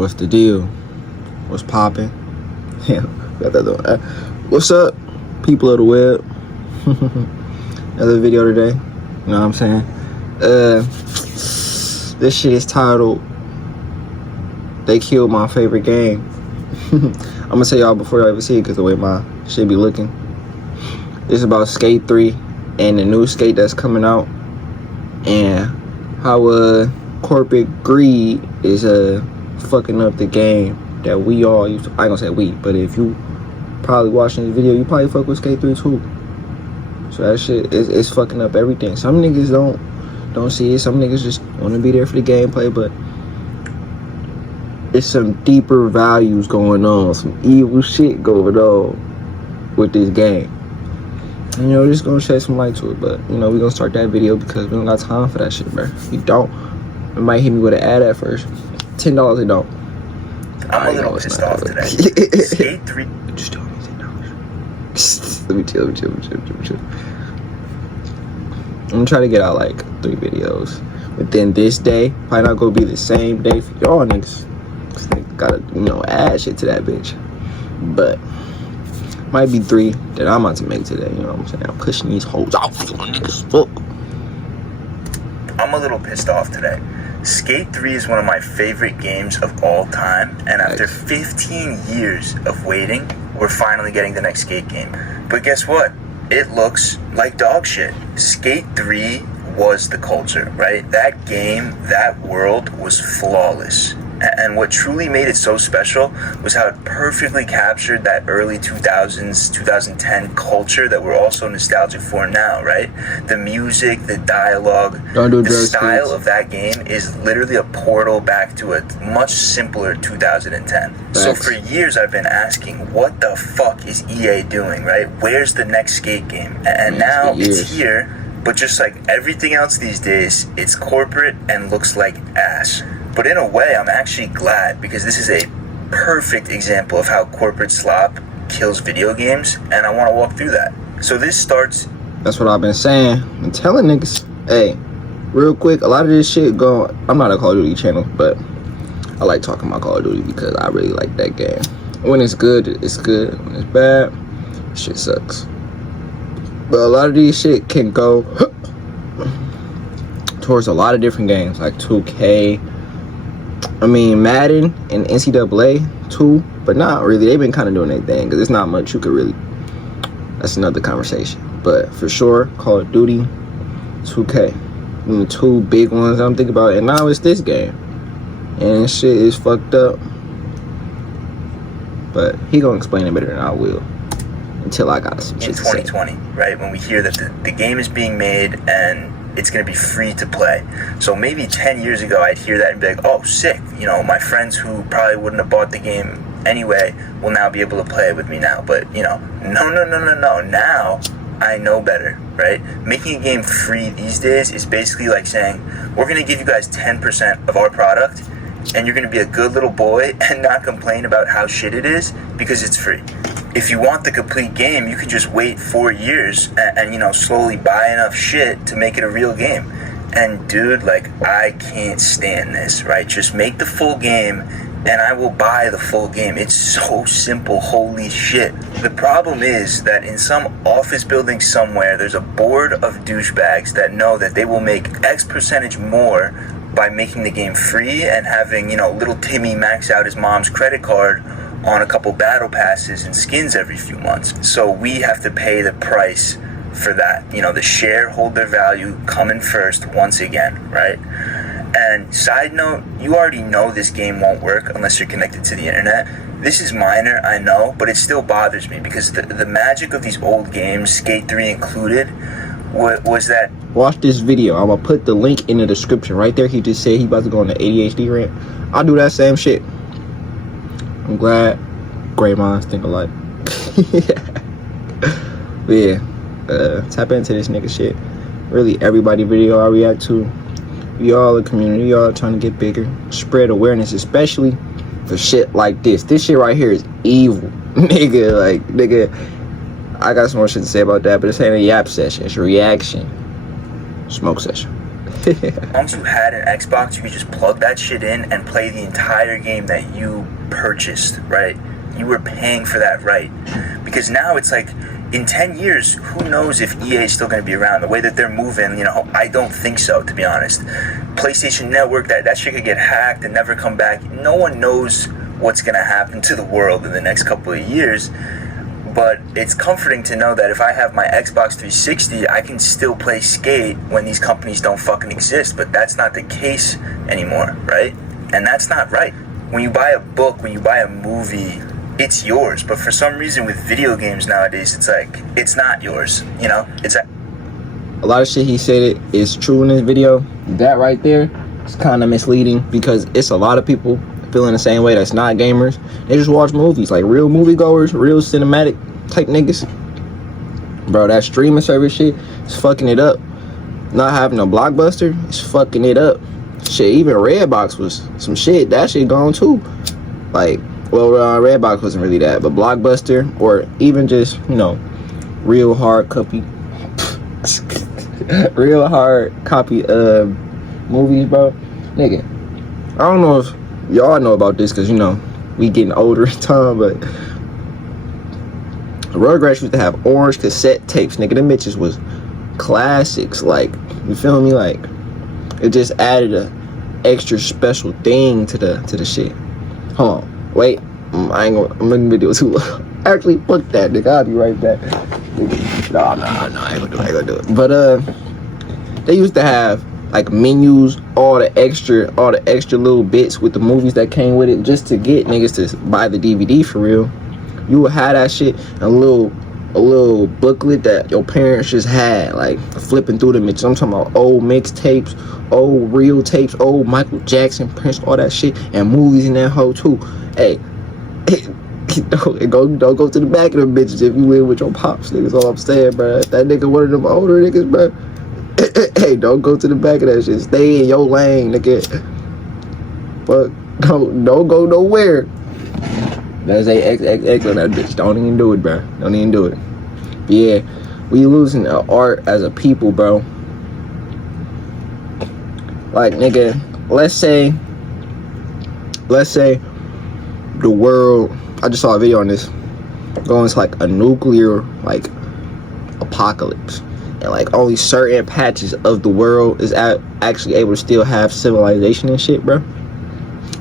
What's the deal? What's poppin'? Yeah, got that on. What's up, people of the web? Another video today. You know what I'm saying? This shit is titled "They Killed My Favorite Game." I'm gonna tell y'all before y'all ever see it, cause the way my shit be looking. This is about Skate 3 and the new skate that's coming out, and how corporate greed is fucking up the game that we all used to. I ain't gonna say we, but if you probably watching this video, you probably fuck with Skate 3 too. So that shit is fucking up everything. Some niggas don't see it. Some niggas just want to be there for the gameplay, but it's some deeper values going on, some evil shit going on with this game. And, you know, just gonna shed some light to it, but you know, we gonna start that video because we don't got time for that shit, bro. We don't. It might hit me with an ad at first. $10 it don't. I'm a little pissed off today. Skate 3. Just told me $10. Let me chill. I'm gonna try to get out like 3 videos within this day. Probably not gonna be the same day for y'all niggas. Cause niggas gotta, you know, add shit to that bitch. But might be 3 that I'm about to make today. You know what I'm saying? I'm pushing these hoes out for y'all niggas. Fuck. I'm a little pissed off today. Skate 3 is one of my favorite games of all time, and after 15 years of waiting, we're finally getting the next Skate game. But guess what? It looks like dog shit. Skate 3 was the culture, right? That game, that world was flawless. And what truly made it so special was how it perfectly captured that early 2000s, 2010 culture that we're also nostalgic for now, right? The music, the dialogue, the style of that game is literally a portal back to a much simpler 2010. So for years I've been asking, what the fuck is EA doing, right? Where's the next Skate game? And now it's here, but just like everything else these days, it's corporate and looks like ass. But in a way, I'm actually glad, because this is a perfect example of how corporate slop kills video games, and I want to walk through that. So this starts... That's what I've been saying. I'm telling niggas, hey, real quick, a lot of this shit going... I'm not a Call of Duty channel, but I like talking about Call of Duty because I really like that game. When it's good, it's good. When it's bad, shit sucks. But a lot of these shit can go towards a lot of different games, like 2K... I mean, Madden and NCAA too, but not really. They've been kind of doing their thing because there's not much you could really. That's another conversation. But for sure, Call of Duty, 2K, the 2 big ones I'm thinking about. And now it's this game, and shit is fucked up. But he gonna explain it better than I will until I got some shit to say. In 2020, right? When we hear that the game is being made and it's going to be free to play. So maybe 10 years ago, I'd hear that and be like, oh, sick. You know, my friends who probably wouldn't have bought the game anyway will now be able to play it with me now. But, you know, no. Now I know better, right? Making a game free these days is basically like saying, we're going to give you guys 10% of our product, and you're going to be a good little boy and not complain about how shit it is because it's free. If you want the complete game, you can just wait 4 years and you know, slowly buy enough shit to make it a real game. And dude, like, I can't stand this, right? Just make the full game and I will buy the full game. It's so simple, holy shit. The problem is that in some office building somewhere, there's a board of douchebags that know that they will make X percentage more by making the game free and having, you know, little Timmy max out his mom's credit card on a couple battle passes and skins every few months. So we have to pay the price for that. You know, the shareholder value coming first once again, right? And side note, you already know this game won't work unless you're connected to the internet. This is minor, I know, but it still bothers me because the magic of these old games, Skate 3 included, was that... Watch this video. I'm gonna put the link in the description right there. He just said he about to go on the ADHD rant. I'll do that same shit. I'm glad great minds think alike. But yeah, tap into this nigga shit. Really, everybody video I react to, we all a community, we all trying to get bigger, spread awareness, especially for shit like this. This shit right here is evil, nigga. Like, nigga, I got some more shit to say about that, but this ain't a yap session. It's a reaction smoke session. Once you had an Xbox, you could just plug that shit in and play the entire game that you purchased, right? You were paying for that right. Because now it's like, in 10 years, who knows if EA is still going to be around? The way that they're moving, you know, I don't think so, to be honest. PlayStation Network, that shit could get hacked and never come back. No one knows what's going to happen to the world in the next couple of years. But it's comforting to know that if I have my Xbox 360, I can still play Skate when these companies don't fucking exist. But that's not the case anymore, right? And that's not right. When you buy a book, when you buy a movie, it's yours. But for some reason with video games nowadays, it's like, it's not yours, you know? A lot of shit he said is true in this video. That right there is kind of misleading because it's a lot of people feeling the same way that's not gamers. They just watch movies, like real moviegoers, real cinematic type niggas. Bro, that streaming service shit is fucking it up. Not having a Blockbuster is fucking it up. Shit, even Redbox was some shit. That shit gone too. Like, well, Redbox wasn't really that, but Blockbuster or even just, you know, real hard copy movies, bro. Nigga, I don't know if y'all know about this because, you know, we getting older in time, but Rugrats used to have orange cassette tapes, nigga. Them bitches was classics. Like, you feel me? Like, it just added a extra special thing to the shit. Hold on, wait. I'm making the video too long. Actually, fuck that, nigga. I'll be right back. No, I ain't gonna do it. But they used to have like menus, all the extra little bits with the movies that came with it, just to get niggas to buy the DVD for real. You would have that shit, a little booklet that your parents just had, like flipping through them. I'm talking about old mixtapes, old real tapes, old Michael Jackson, Prince, all that shit, and movies in that hoe too. Hey, don't go to the back of them bitches if you live with your pops, niggas. All I'm saying, bro. If that nigga one of them older niggas, bro. Hey, don't go to the back of that shit. Stay in your lane, nigga. Fuck, don't go nowhere. That's a X on that bitch. Don't even do it, bro. Don't even do it. But yeah, we losing art as a people, bro. Like, nigga, let's say the world. I just saw a video on this. Going to like a nuclear like apocalypse, and like only certain patches of the world is actually able to still have civilization and shit, bro.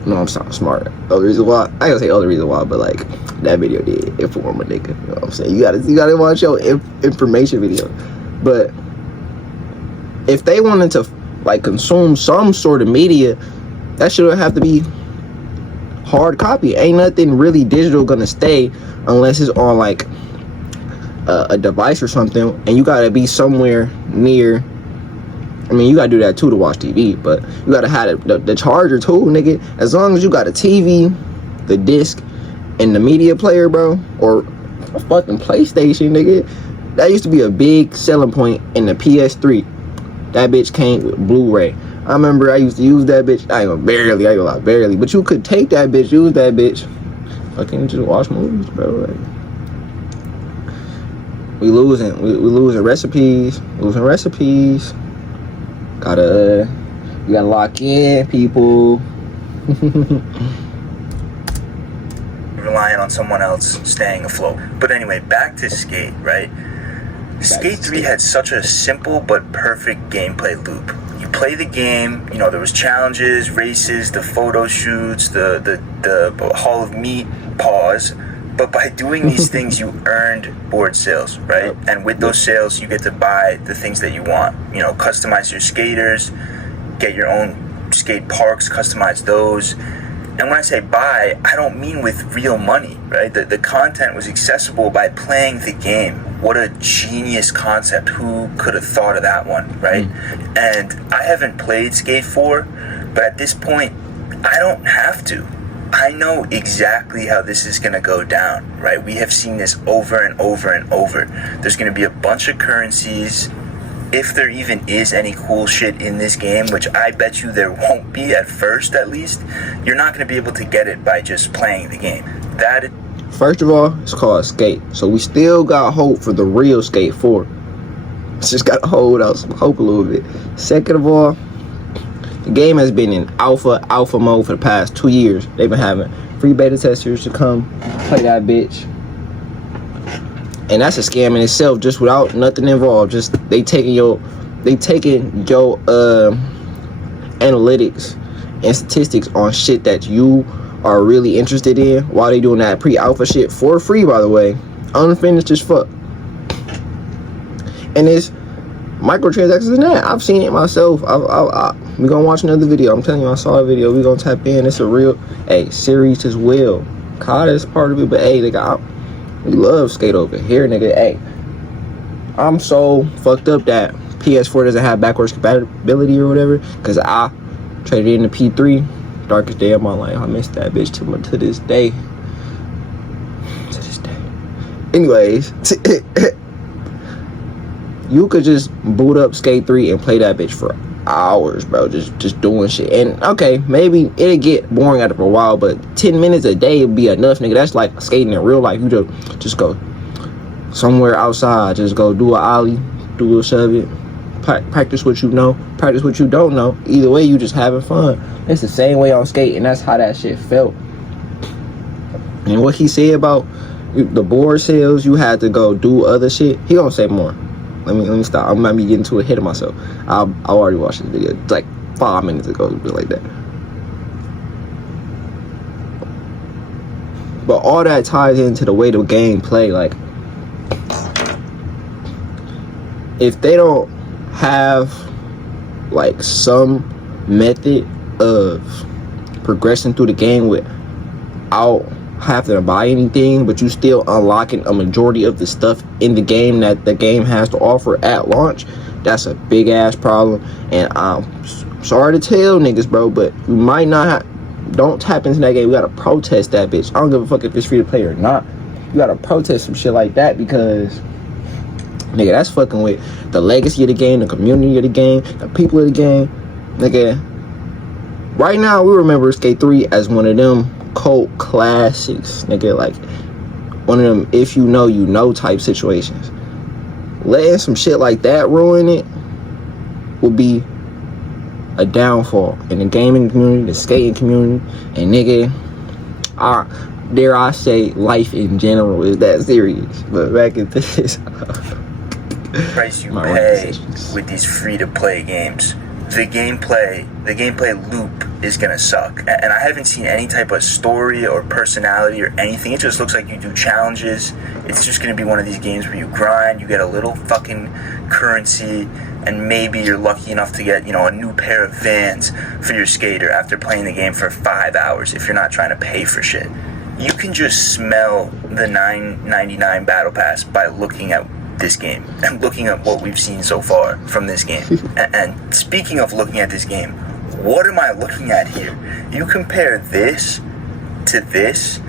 No, I'm sounding smart. Other reason why, I ain't gonna say other reason why, but like that video did inform a nigga. You know what I'm saying? You gotta watch your information video. But if they wanted to like consume some sort of media, that should have to be hard copy. Ain't nothing really digital gonna stay unless it's on like a device or something, and you gotta be somewhere near. I mean, you gotta do that too to watch TV, but you gotta have the charger too, nigga. As long as you got a TV, the disc, and the media player, bro, or a fucking PlayStation, nigga. That used to be a big selling point in the PS3. That bitch came with Blu-ray. I remember I used to use that bitch. I ain't gonna lie, barely. But you could take that bitch, use that bitch, fucking just watch movies, bro. Like, we losing recipes. You gotta lock in, people. Relying on someone else staying afloat. But anyway, back to Skate, right? Skate 3 had such a simple but perfect gameplay loop. You play the game, you know, there was challenges, races, the photo shoots, the Hall of Meat, pause. But by doing these things, you earned board sales, right? And with those sales, you get to buy the things that you want. You know, customize your skaters, get your own skate parks, customize those. And when I say buy, I don't mean with real money, right? The content was accessible by playing the game. What a genius concept. Who could have thought of that one, right? And I haven't played Skate 4, but at this point, I don't have to. I know exactly how this is going to go down, right? We have seen this over and over and over. There's going to be a bunch of currencies. If there even is any cool shit in this game, which I bet you there won't be at first, at least, you're not going to be able to get it by just playing the game. First of all, it's called Skate. So we still got hope for the real Skate 4. Just gotta hold out some hope a little bit. Second of all, the game has been in alpha mode for the past 2 years. They've been having free beta testers to come play that bitch. And that's a scam in itself, just without nothing involved. Just they taking your analytics and statistics on shit that you are really interested in while they doing that pre-alpha shit for free, by the way. Unfinished as fuck. And it's microtransactions in that. I've seen it myself. We gonna watch another video. I'm telling you, I saw a video. We gonna tap in. It's a real series as well. COD is part of it, but we love skate over here, nigga. I'm so fucked up that PS4 doesn't have backwards compatibility or whatever, because I traded in the P3. Darkest day of my life. I miss that bitch to this day. Anyways, you could just boot up Skate 3 and play that bitch for hours, bro. Just doing shit. And okay, maybe it'll get boring after a while, but 10 minutes a day would be enough, nigga. That's like skating in real life. You just go somewhere outside, just go do a ollie, do a shove it, practice what you know, practice what you don't know. Either way, you just having fun. It's the same way on skate, and that's how that shit felt. And what he said about the board sales, you had to go do other shit. He gonna say more. Let me stop. I might be getting too ahead of myself. I already watched this video like 5 minutes ago, something like that. But all that ties into the way the game play. Like, if they don't have like some method of progressing through the game without having to buy anything, but you still unlocking a majority of the stuff in the game that the game has to offer at launch, that's a big ass problem. And I'm sorry to tell niggas, bro, but you might not don't tap into that game. We gotta protest that bitch. I don't give a fuck if it's free to play or not. You gotta protest some shit like that, because nigga, that's fucking with the legacy of the game, the community of the game, the people of the game. Nigga, right now we remember Skate 3 as one of them cult classics, nigga, like one of them if you know type situations. Letting some shit like that ruin it would be a downfall in the gaming community, the skating community, and nigga, dare I say, life in general is that serious. But back at this, price you pay with these free-to-play games. The gameplay loop is gonna suck, and I haven't seen any type of story or personality or anything. It just looks like you do challenges. It's just gonna be one of these games where you grind, you get a little fucking currency, and maybe you're lucky enough to get, a new pair of Vans for your skater after playing the game for 5 hours if you're not trying to pay for shit. You can just smell the $9.99 Battle Pass by looking at this game and looking at what we've seen so far from this game. And speaking of looking at this game, what am I looking at here? You compare this to this,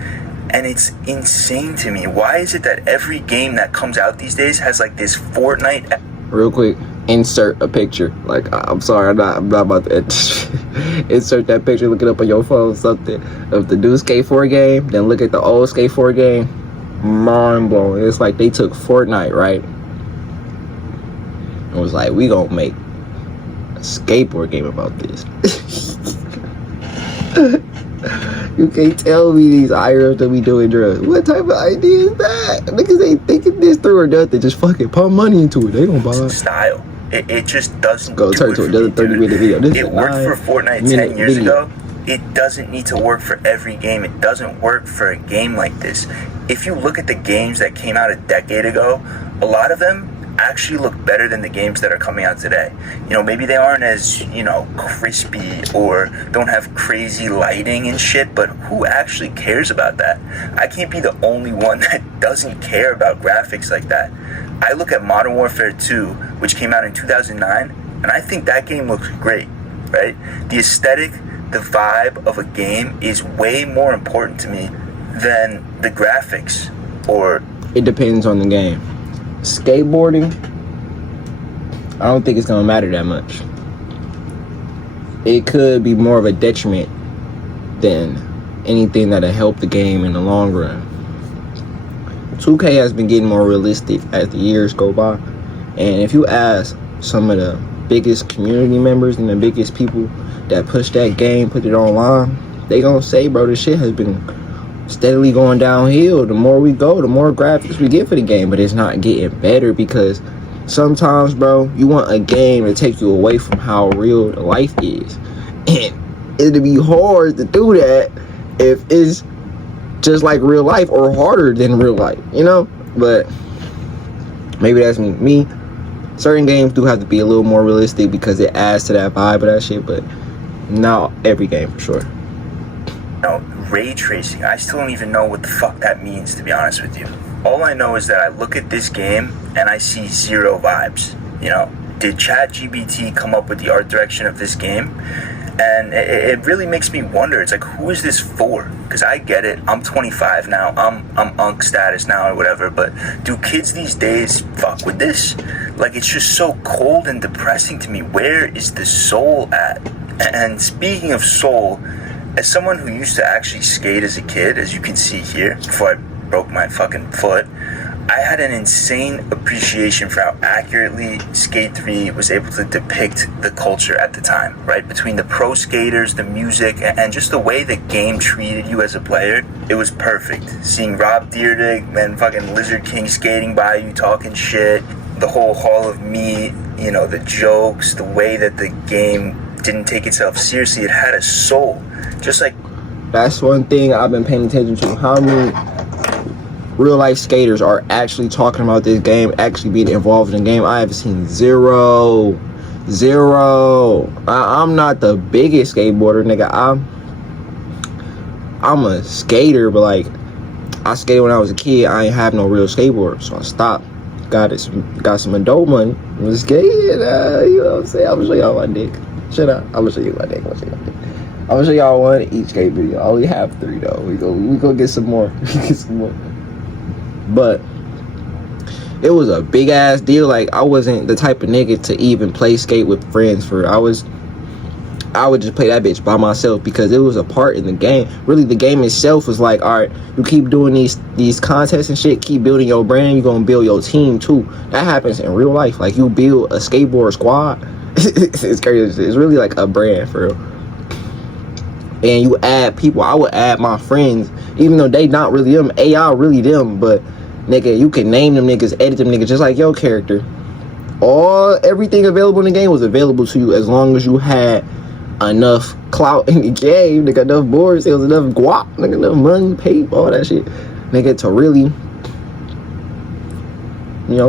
and it's insane to me. Why is it that every game that comes out these days has like this Fortnite? Real quick, insert a picture. Like, I'm sorry, I'm not about to insert that picture. Look it up on your phone, something of the new Skate 4 game. Then look at the old Skate 4 game. Mind blowing. It's like they took Fortnite, right, and was like, we gonna make a skateboard game about this. You can't tell me these IRLs that we doing drugs. What type of idea is that? Niggas ain't thinking this through or nothing. Just fucking pump money into it. They gonna buy it. Style. It just doesn't go turn to another 30-minute video. It worked for Fortnite 10 years ago. It doesn't need to work for every game. It doesn't work for a game like this. If you look at the games that came out a decade ago, a lot of them actually look better than the games that are coming out today. Maybe they aren't as, crispy or don't have crazy lighting and shit, but who actually cares about that? I can't be the only one that doesn't care about graphics like that. I look at Modern Warfare 2, which came out in 2009, and I think that game looks great, right? The aesthetic, the vibe of a game is way more important to me than the graphics. Or it depends on the game. Skateboarding, I don't think it's gonna matter that much. It could be more of a detriment than anything that'll help the game in the long run. 2K has been getting more realistic as the years go by, And if you ask some of the biggest community members and the biggest people that push that game, put it online, they gonna say, bro, this shit has been steadily going downhill. The more we go, the more graphics we get for the game, but it's not getting better because sometimes, bro, you want a game to take you away from how real the life is. And it'd be hard to do that if it's just like real life or harder than real life, you know? But maybe that's me. Certain games do have to be a little more realistic because it adds to that vibe of that shit, but not every game for sure. Ray tracing, I still don't even know what the fuck that means, to be honest with you. All I know is that I look at this game and I see zero vibes. Did ChatGPT come up with the art direction of this game? And it really makes me wonder. It's like, who is this for? Because I get it. I'm 25 now. I'm unk status now or whatever. But do kids these days fuck with this? Like, it's just so cold and depressing to me. Where is the soul at? And speaking of soul, as someone who used to actually skate as a kid, as you can see here, before I broke my fucking foot, I had an insane appreciation for how accurately Skate 3 was able to depict the culture at the time, right? Between the pro skaters, the music, and just the way the game treated you as a player, it was perfect. Seeing Rob Dyrdek and fucking Lizard King skating by you, talking shit, the whole Hall of Me, the jokes, the way that the game didn't take itself seriously. It had a soul. Just like... That's one thing I've been paying attention to. How many real life skaters are actually talking about this game, actually being involved in the game? I have seen zero. I'm not the biggest skateboarder, nigga. I'm a skater, but like, I skated when I was a kid. I ain't have no real skateboard, so I stopped. Got some adult money. I'm skating, you know what I'm saying? I'm gonna show y'all my dick. Shut up. I'm gonna show you my dick. I'm gonna show y'all one each skate video. I only have 3 though. We go get some more. But it was a big ass deal. Like, I wasn't the type of nigga to even play skate with friends I would just play that bitch by myself because it was a part in the game. Really, the game itself was like, all right, you keep doing these contests and shit, keep building your brand, you're gonna build your team too. That happens in real life. Like, you build a skateboard squad. It's crazy. It's really like a brand for real. And you add people. I would add my friends, even though they not really them. AI really them, but nigga, you can name them niggas, edit them niggas, just like your character. Everything available in the game was available to you as long as you had enough clout in the game, nigga, enough board sales, enough guap, nigga, enough money, paid, all that shit, nigga, to really,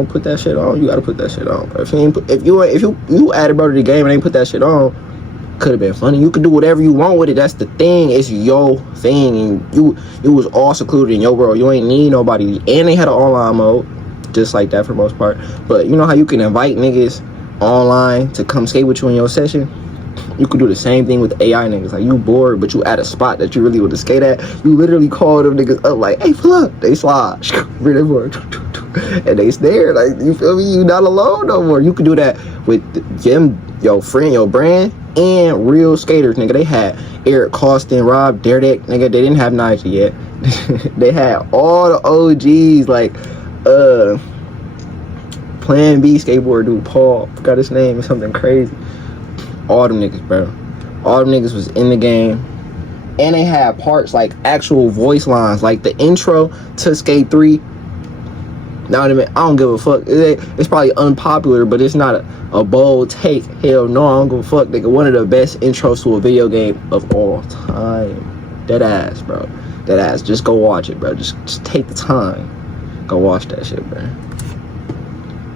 put that shit on. You gotta put that shit on, bro. If you added bro to the game and ain't put that shit on, could have been funny. You could do whatever you want with it. That's the thing. It's your thing, and you was all secluded in your world. You ain't need nobody. And they had an online mode, just like that for the most part. But you know how you can invite niggas online to come skate with you in your session? You could do the same thing with AI niggas. Like, you bored, but you at a spot that you really want to skate at. You literally call them niggas up like, hey, pull up. They slide. Bring them board. And they stare. Like, you feel me? You not alone no more. You could do that with them, your friend, your brand, and real skaters, nigga. They had Eric Costin, Rob Dyrdek, nigga. They didn't have Nigel yet. They had all the OGs, like Plan B skateboard dude, Paul, forgot his name, or something crazy. All them niggas, bro. All them niggas was in the game. And they had parts, like actual voice lines, like the intro to Skate 3. Now, I don't give a fuck. It's probably unpopular, but it's not a bold take. Hell no, I don't give a fuck, nigga. One of the best intros to a video game of all time. Dead ass, bro. Dead ass. Just go watch it, bro. Just take the time. Go watch that shit, bro.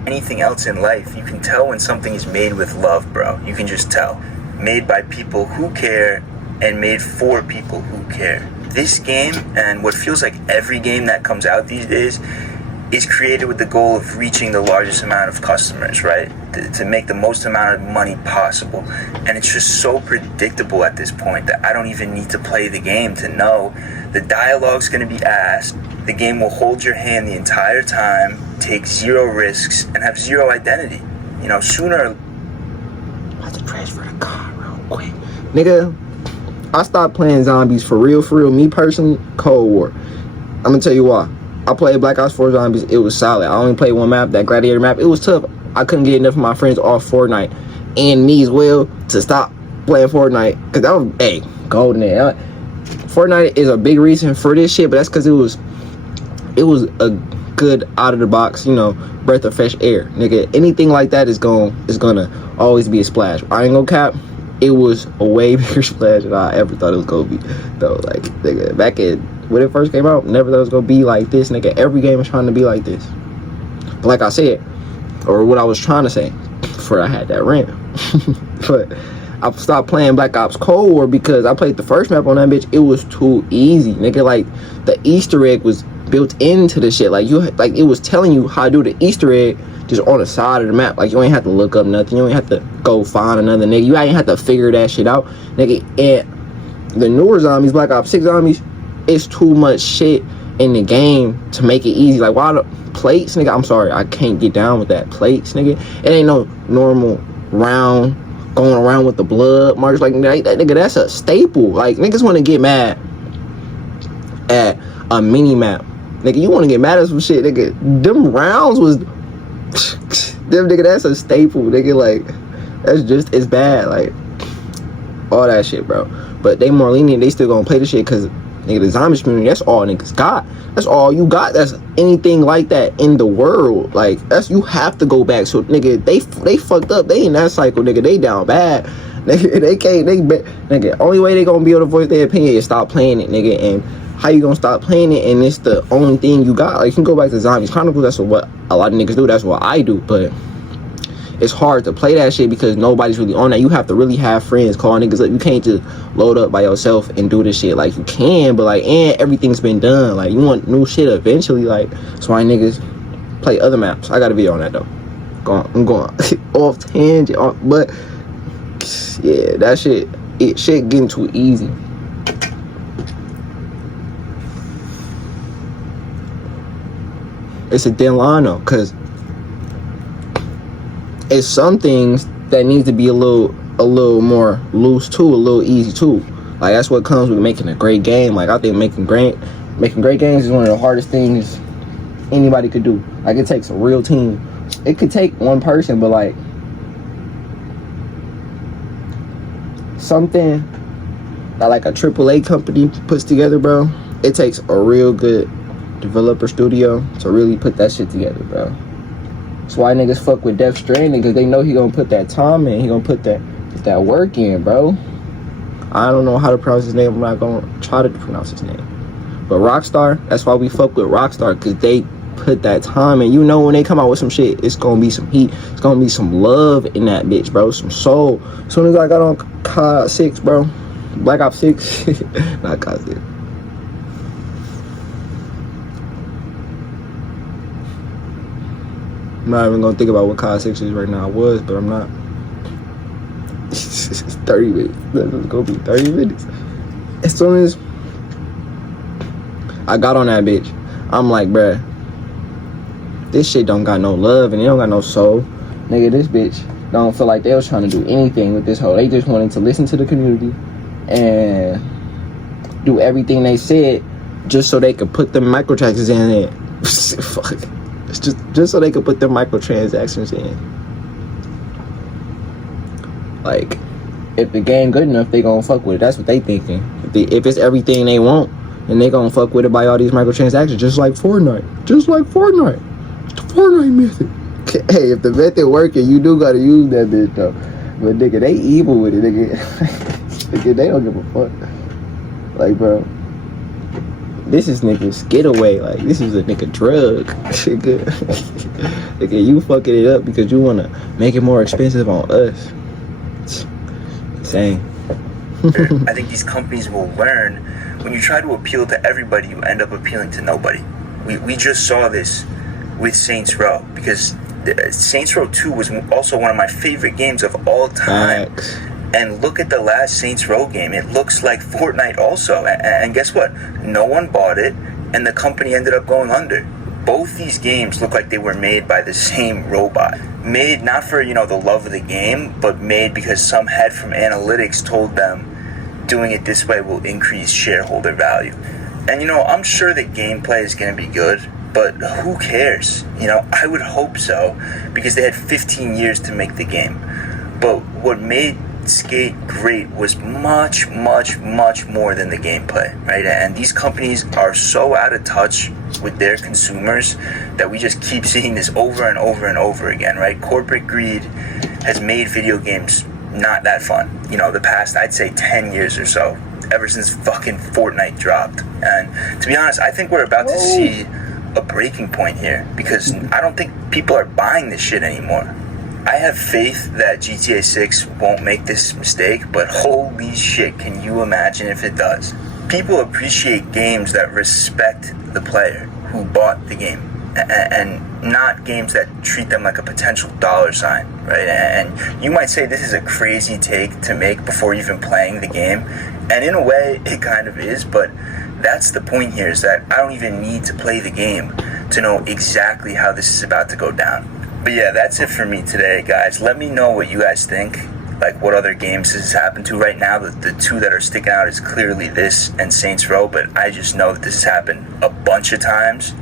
Anything else in life, you can tell when something is made with love, bro. You can just tell. Made by people who care and made for people who care. This game, and what feels like every game that comes out these days, is created with the goal of reaching the largest amount of customers, right? To make the most amount of money possible. And it's just so predictable at this point that I don't even need to play the game to know the dialogue's gonna be asked, the game will hold your hand the entire time, take zero risks, and have zero identity. Sooner... I'm about to transfer the car real quick. Nigga, I stopped playing zombies for real. Me personally, Cold War. I'm gonna tell you why. I played Black Ops 4 Zombies. It was solid. I only played one map, that Gladiator map. It was tough. I couldn't get enough of my friends off Fortnite and me as well to stop playing Fortnite, because that was, hey, golden age. Fortnite is a big reason for this shit, but that's because it was a good out of the box, you know, breath of fresh air, nigga. Anything like that is gonna always be a splash. I ain't gonna cap, it was a way bigger splash than I ever thought it was gonna be, though. Like, nigga, back when it first came out, never thought it was gonna be like this, nigga. Every game is trying to be like this. But like I said, or what I was trying to say before I had that rant, but I stopped playing Black Ops Cold War because I played the first map on that bitch. It was too easy, nigga. Like, the Easter egg was built into the shit. Like, it was telling you how to do the Easter egg just on the side of the map. Like, you ain't have to look up nothing. You ain't have to go find another nigga. You ain't have to figure that shit out, nigga. And the newer zombies, Black Ops 6 zombies, it's too much shit in the game to make it easy. Like, why the plates, nigga? I'm sorry, I can't get down with that plates, nigga. It ain't no normal round going around with the blood marks. Like, that nigga, that's a staple. Like, niggas want to get mad at a mini map, nigga. You want to get mad at some shit, nigga. Them rounds was them, nigga, that's a staple, nigga. Like, that's just as bad, like all that shit, bro. But they more lenient. They still gonna play the shit because, nigga, the zombie community, that's all niggas got. That's all you got. That's anything like that in the world. Like, that's, you have to go back. So, nigga, they fucked up. They in that cycle, nigga. They down bad. Nigga, they can't, nigga, only way they gonna be able to voice their opinion is stop playing it, nigga. And how you gonna stop playing it and it's the only thing you got? Like, you can go back to Zombies Chronicles. That's what a lot of niggas do. That's what I do. But it's hard to play that shit because nobody's really on that. You have to really have friends, call niggas up. You can't just load up by yourself and do this shit. Like, you can, but like, and everything's been done. Like, you want new shit eventually. Like, that's why niggas play other maps. I got a video on that though. I'm going off tangent, but yeah, that shit getting too easy. It's a thin line though, cause it's some things that need to be a little more loose too, a little easy too. Like, that's what comes with making a great game. Like, I think making great games is one of the hardest things anybody could do. Like, it takes a real team. It could take one person, but like something that like a AAA company puts together, bro, it takes a real good developer studio to really put that shit together, bro. That's why niggas fuck with Death Stranding, because they know he gonna put that time in. He gonna put that work in, bro. I don't know how to pronounce his name. I'm not gonna try to pronounce his name. But Rockstar, that's why we fuck with Rockstar, because they put that time in. You know, when they come out with some shit, it's gonna be some heat. It's gonna be some love in that bitch, bro. Some soul. As soon as I got on COD 6, bro, Black Ops 6, not COD 6. I'm not even gonna think about what COD 6 is right now. I was, but I'm not. It's 30 minutes. It's gonna be 30 minutes. As soon as I got on that bitch, I'm like, bruh, this shit don't got no love and it don't got no soul. Nigga, this bitch don't feel like they was trying to do anything with this hoe. They just wanted to listen to the community and do everything they said just so they could put the microtransactions in it. Fuck. It's just so they could put their microtransactions in. Like, if the game good enough, they gonna fuck with it. That's what they thinking. If it's everything they want, then they gonna fuck with it by all these microtransactions, just like Fortnite. Just like Fortnite. It's the Fortnite method. Hey, if the method working, you do gotta use that bitch though. But nigga, they evil with it, nigga. Nigga, they don't give a fuck. Like, bro, this is niggas getaway. Like, this is a nigga drug. Nigga, you fucking it up because you wanna make it more expensive on us. It's insane. I think these companies will learn when you try to appeal to everybody, you end up appealing to nobody. We just saw this with Saints Row, because Saints Row 2 was also one of my favorite games of all time. Facts. And look at the last Saints Row game. It looks like Fortnite also. And guess what? No one bought it, and the company ended up going under. Both these games look like they were made by the same robot. Made not for, the love of the game, but made because some head from analytics told them doing it this way will increase shareholder value. And I'm sure the gameplay is going to be good, but who cares? You know, I would hope so, because they had 15 years to make the game. But what made Skate great was much, much, much more than the gameplay, right? And these companies are so out of touch with their consumers that we just keep seeing this over and over and over again, right? Corporate greed has made video games not that fun. You know, the past, I'd say 10 years or so, ever since fucking Fortnite dropped. And to be honest, I think we're about to see a breaking point here, because I don't think people are buying this shit anymore. I have faith that GTA 6 won't make this mistake, but holy shit, can you imagine if it does? People appreciate games that respect the player who bought the game, and not games that treat them like a potential dollar sign, right? And you might say this is a crazy take to make before even playing the game, and in a way it kind of is, but that's the point here, is that I don't even need to play the game to know exactly how this is about to go down. But yeah, that's it for me today, guys. Let me know what you guys think, like what other games this has happened to right now. The two that are sticking out is clearly this and Saints Row, but I just know that this has happened a bunch of times.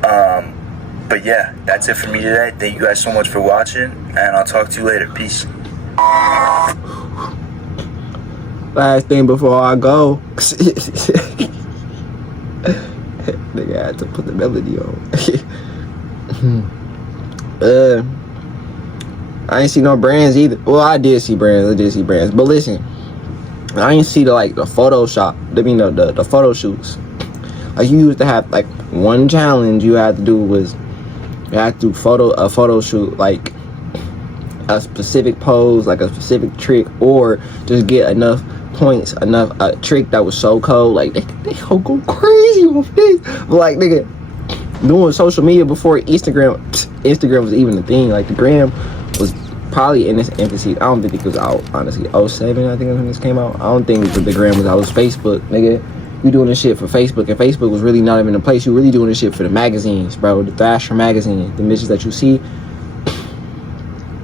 But yeah, that's it for me today. Thank you guys so much for watching, and I'll talk to you later. Peace. Last thing before I go. Nigga, I had to put the melody on. I ain't see no brands either. Well, I did see brands. But listen, I ain't see the Photoshop. I mean, the photo shoots. Like, you used to have like one challenge you had to do was you had to do a photo shoot, like a specific pose, like a specific trick, or just get enough points, a trick that was so cold. Like they go crazy on this. But like, nigga, doing social media before Instagram was even a thing. Like, the gram was probably in its infancy. I don't think it was out, honestly. 07, I think, when this came out. I don't think the gram was out. It was Facebook, nigga. You doing this shit for Facebook, and Facebook was really not even a place. You really doing this shit for the magazines, bro. The Thrasher magazine, the missions that you see,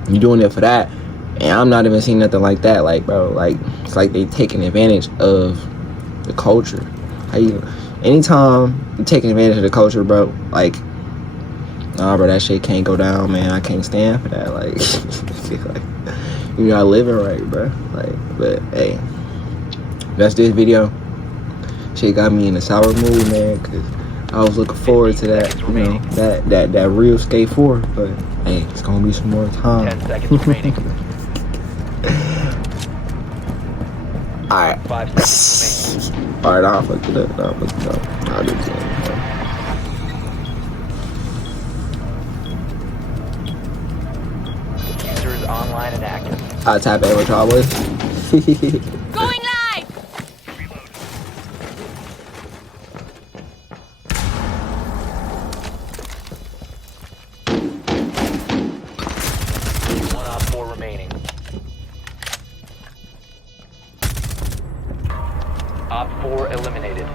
you doing it for that. And I'm not even seeing nothing like that. Like, bro, like, it's like they taking advantage of the culture. Anytime you taking advantage of the culture, bro, like, nah, bro, that shit can't go down, man. I can't stand for that. Like, like, you're not living right, bro. Like, but hey, that's this video. Shit got me in a sour mood, man, because I was looking forward to that, you know, that real Skate 4. But hey, it's gonna be some more time. 10 seconds remaining. Alright. 5 seconds remaining. Alright, I'll fuck it up. I'll do it again. User is online and active. I'll tap in with y'all with. Going live! One op 4 remaining. Op 4 eliminated.